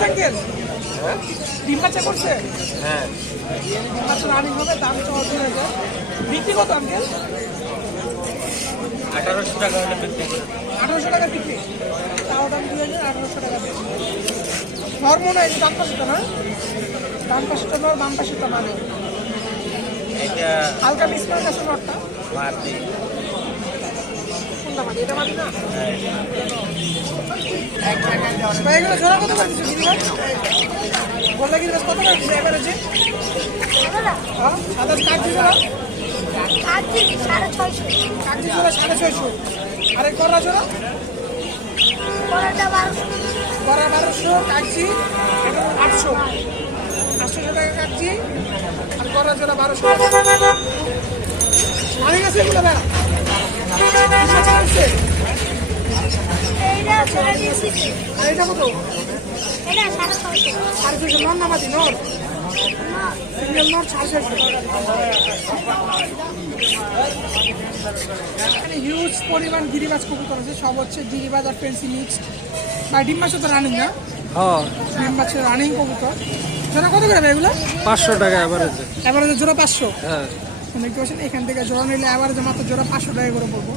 করছে আঙ্কেল? হ্যাঁ ডিম বাচ্চা করছে? হ্যাঁ ডিম বাচ্চা রানিং হবে, দাম 14,000। বিক্রি কত আঙ্কেল? 1800 টাকা হলে বিক্রি করে 1800 টাকা বিক্রি। তাও দাম 1800 টাকা বিক্রি। নর মনে হয় ডান পাশেটা না? ডান পাশেটা নর, বাম পাশেটা মানে এটা হালকা মিসমার্ক আছে নরটা। মাটি কোনটা মানে? এটা মানে না? হ্যাঁ ভাই এগুলো জোড়া কত করে দিচ্ছে দিদি ভাই? বললে কি কত করে দিচ্ছে এভারেজে? হ্যাঁ সাদা কাগজি জোড়া? কাগজি জোড়া 650। আর এই করলা জোড়া? করলা 1200, কাগজি 800। 800 টাকা কাগজি আর করলা জোড়া 1200 টাকা। রানিং আছে এগুলো ভাই? এইটা কত? 650। নর না মাদি? নর সিঙ্গেল নর 650। এখানে হিউজ পরিমাণ গিরিবাজ কবুতর আছে, সব হচ্ছে গিরিবাজ আর ফেন্সি মিক্সড। বা ডিম মাছ তো রানিং না? হ্যাঁ ডিম মাছের রানিং কবুতর। জোড়া কত করে ভাই এগুলো? 500 টাকা এভারেজে। এবারে জোড়া 500। হ্যাঁ দেখতে পাচ্ছেন এখান থেকে জোড়া নিলে এবারে মাত্র জোড়া 500 টাকা করে পড়বো।